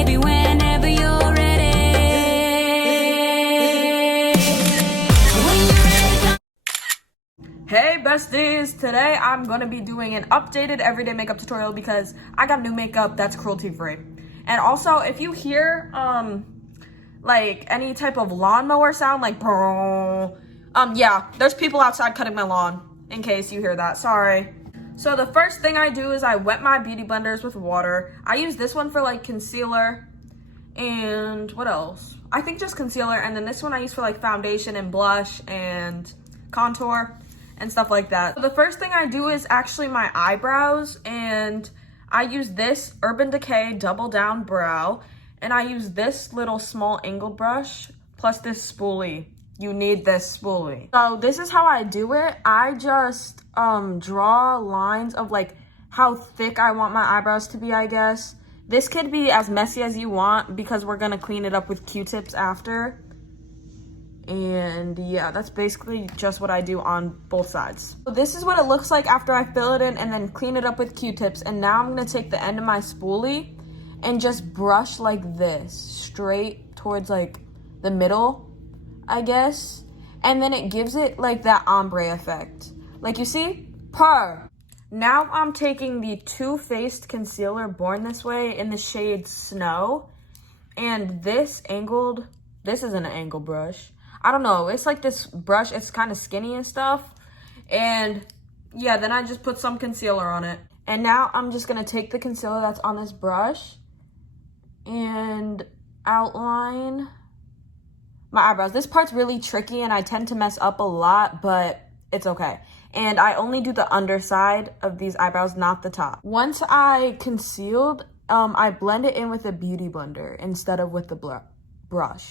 baby, whenever you're ready. When you're ready. Hey besties, today I'm gonna be doing an updated everyday makeup tutorial because I got new makeup that's cruelty free. And also, if you hear like any type of lawnmower sound, like yeah, there's people outside cutting my lawn, in case you hear that, sorry. So the first thing I do is I wet my beauty blenders with water. I use this one for like concealer and what else? I think just concealer, and then this one I use for like foundation and blush and contour and stuff like that. So the first thing I do is actually my eyebrows, and I use this Urban Decay Double Down Brow, and I use this little small angle brush plus this spoolie. You need this spoolie. So this is how I do it. I just draw lines of like how thick I want my eyebrows to be, I guess. This could be as messy as you want because we're gonna clean it up with Q-tips after. And yeah, that's basically just what I do on both sides. So this is what it looks like after I fill it in and then clean it up with Q-tips. And now I'm gonna take the end of my spoolie and just brush like this, straight towards like the middle, I guess. And then it gives it like that ombre effect. Like you see? Purr. Now I'm taking the Too Faced Concealer Born This Way in the shade Snow. And this isn't an angle brush. I don't know, it's like this brush, it's kind of skinny and stuff. And yeah, then I just put some concealer on it. And now I'm just gonna take the concealer that's on this brush and outline my eyebrows. This part's really tricky and I tend to mess up a lot, but it's okay. And I only do the underside of these eyebrows, not the top. Once I concealed, I blend it in with a beauty blender instead of with the brush.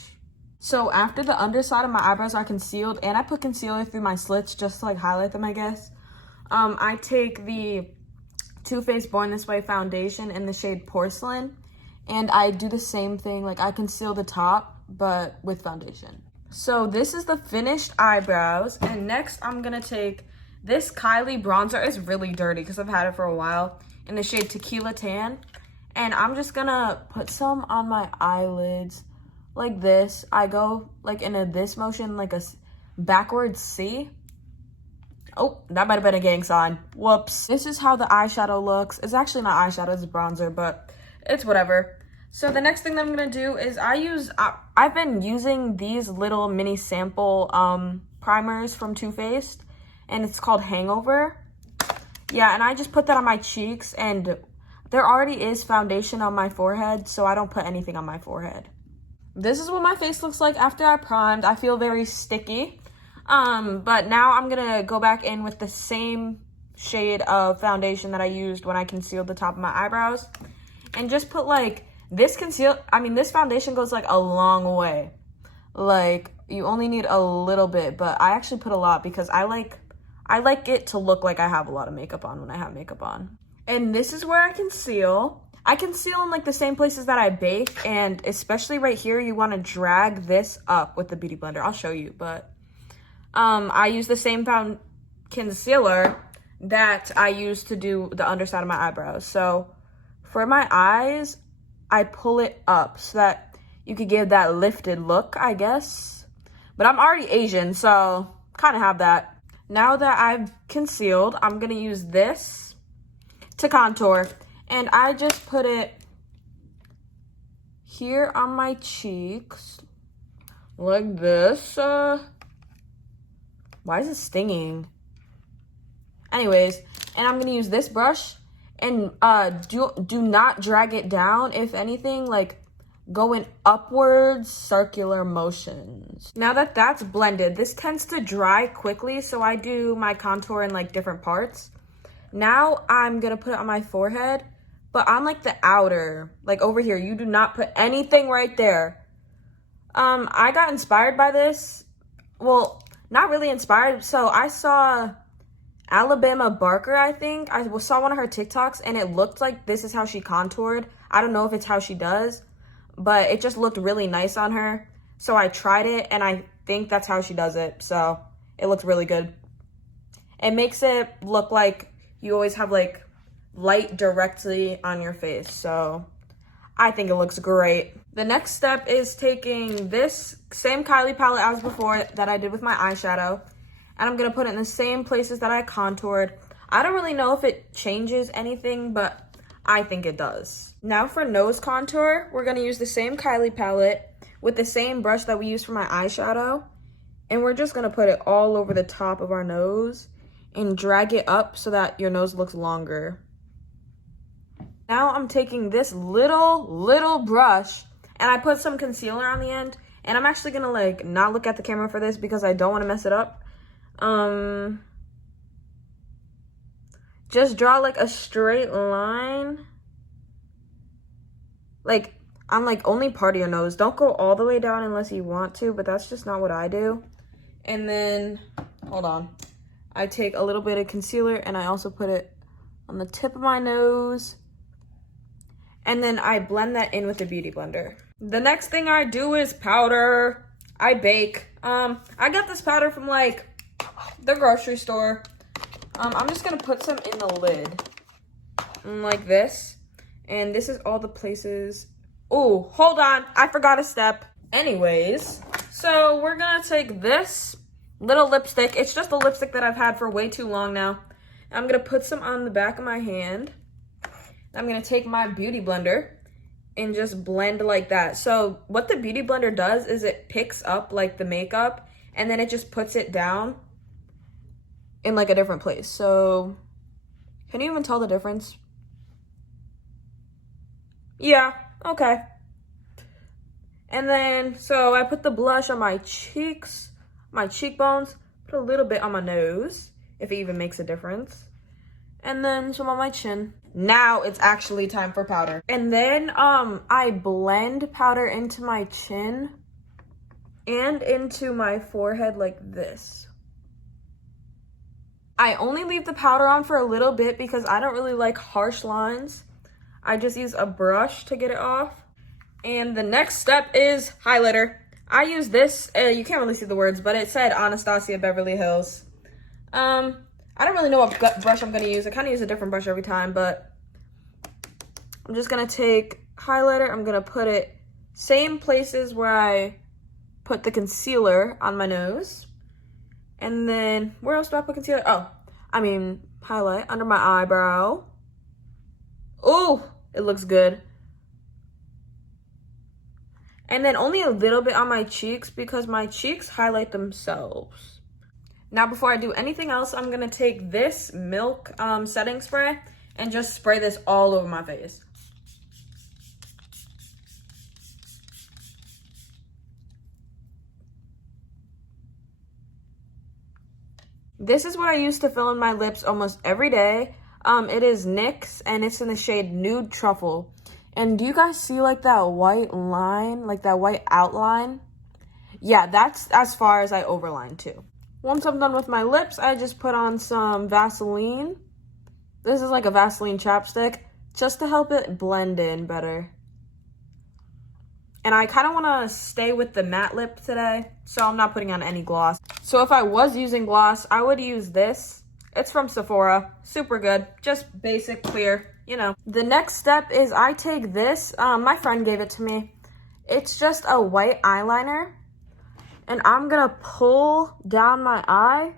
So after the underside of my eyebrows are concealed, and I put concealer through my slits just to like highlight them, I guess, I take the Too Faced Born This Way foundation in the shade Porcelain, and I do the same thing, like I conceal the top, but with foundation. So this is the finished eyebrows, and next I'm gonna take this Kylie bronzer. It's really dirty because I've had it for a while, in the shade Tequila Tan, and I'm just gonna put some on my eyelids like this. I go like in this motion, like a backwards C. Oh, that might have been a gang sign. Whoops. This is how the eyeshadow looks. It's actually not eyeshadow, it's bronzer, but it's whatever. So the next thing that I'm gonna do is I've been using these little mini sample primers from Too Faced, and it's called Hangover. Yeah, and I just put that on my cheeks, and there already is foundation on my forehead, so I don't put anything on my forehead. This is what my face looks like after I primed. I feel very sticky. But now I'm gonna go back in with the same shade of foundation that I used when I concealed the top of my eyebrows, and just put like this foundation goes like a long way. Like you only need a little bit, but I actually put a lot because I like it to look like I have a lot of makeup on when I have makeup on. And this is where I conceal. I conceal in like the same places that I bake, and especially right here, you want to drag this up with the beauty blender. I'll show you, but I use the same concealer that I use to do the underside of my eyebrows. So for my eyes, I pull it up so that you could give that lifted look, I guess. But I'm already Asian, so kind of have that. Now that I've concealed, I'm gonna use this to contour. And I just put it here on my cheeks, like this. Why is it stinging? Anyways, and I'm gonna use this brush, and do not drag it down. If anything, like go in upwards circular motions. Now that that's blended, this tends to dry quickly, so I do my contour in like different parts. Now I'm gonna put it on my forehead, but on like the outer, like over here. You do not put anything right there. I got inspired by this. Well, not really inspired. So I saw Alabama Barker, I think. I saw one of her TikToks, and it looked like this is how she contoured. I don't know if it's how she does, but it just looked really nice on her. So I tried it, and I think that's how she does it. So it looks really good. It makes it look like you always have like light directly on your face. So I think it looks great. The next step is taking this same Kylie palette as before that I did with my eyeshadow. And I'm going to put it in the same places that I contoured. I don't really know if it changes anything, but I think it does. Now for nose contour, we're going to use the same Kylie palette with the same brush that we used for my eyeshadow. And we're just going to put it all over the top of our nose and drag it up so that your nose looks longer. Now I'm taking this little brush and I put some concealer on the end. And I'm actually going to like not look at the camera for this because I don't want to mess it up. Just draw like a straight line. Like, I'm like only part of your nose. Don't go all the way down unless you want to, but that's just not what I do. And then, hold on. I take a little bit of concealer and I also put it on the tip of my nose. And then I blend that in with a beauty blender. The next thing I do is powder. I bake. I got this powder from like the grocery store. I'm just gonna put some in the lid. Like this. And this is all the places. Oh, hold on. I forgot a step. Anyways, so we're gonna take this little lipstick. It's just a lipstick that I've had for way too long now. I'm gonna put some on the back of my hand. I'm gonna take my beauty blender and just blend like that. So what the beauty blender does is it picks up like the makeup and then it just puts it down in like a different place. So can you even tell the difference? Yeah, okay. And then, so I put the blush on my cheeks, my cheekbones, put a little bit on my nose, if it even makes a difference. And then some on my chin. Now it's actually time for powder. And then I blend powder into my chin and into my forehead like this. I only leave the powder on for a little bit because I don't really like harsh lines. I just use a brush to get it off. And the next step is highlighter. I use this, you can't really see the words, but it said Anastasia Beverly Hills. I don't really know what brush I'm gonna use. I kind of use a different brush every time, but I'm just gonna take highlighter. I'm gonna put it same places where I put the concealer on my nose. And then, where else do I put concealer? Oh, I mean, highlight under my eyebrow. Oh, it looks good. And then only a little bit on my cheeks because my cheeks highlight themselves. Now, before I do anything else, I'm gonna take this Milk setting spray and just spray this all over my face. This is what I use to fill in my lips almost every day. It is NYX and it's in the shade Nude Truffle. And do you guys see like that white line, like that white outline? Yeah, that's as far as I overline too. Once I'm done with my lips, I just put on some Vaseline. This is like a Vaseline chapstick just to help it blend in better. And I kind of want to stay with the matte lip today, so I'm not putting on any gloss. So if I was using gloss, I would use this. It's from Sephora. Super good. Just basic, clear, you know. The next step is I take this. My friend gave it to me. It's just a white eyeliner. And I'm going to pull down my eye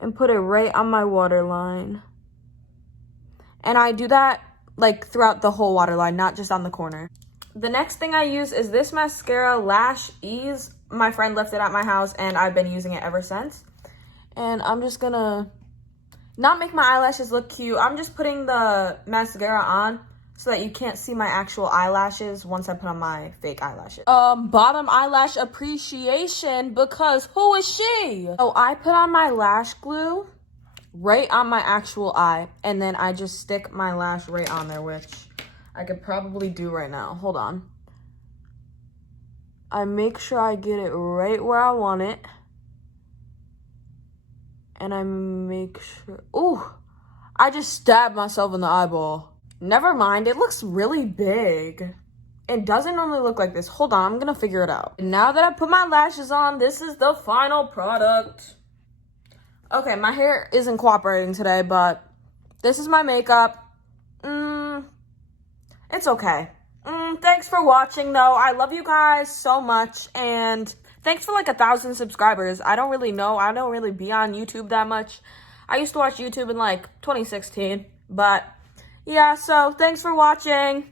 and put it right on my waterline. And I do that like throughout the whole waterline, not just on the corner. The next thing I use is this mascara, Lash Ease. My friend left it at my house and I've been using it ever since. And I'm just gonna not make my eyelashes look cute. I'm just putting the mascara on so that you can't see my actual eyelashes once I put on my fake eyelashes. Bottom eyelash appreciation because who is she? So I put on my lash glue right on my actual eye and then I just stick my lash right on there, which I could probably do right now. Hold on. I make sure I get it right where I want it. And I make sure... Ooh! I just stabbed myself in the eyeball. Never mind. It looks really big. It doesn't normally look like this. Hold on. I'm gonna figure it out. Now that I put my lashes on, this is the final product. Okay, my hair isn't cooperating today, but this is my makeup. It's okay. Thanks for watching, though. I love you guys so much, and thanks for like 1,000 subscribers. I don't really know. I don't really be on YouTube that much. I used to watch YouTube in like 2016, but yeah, so thanks for watching.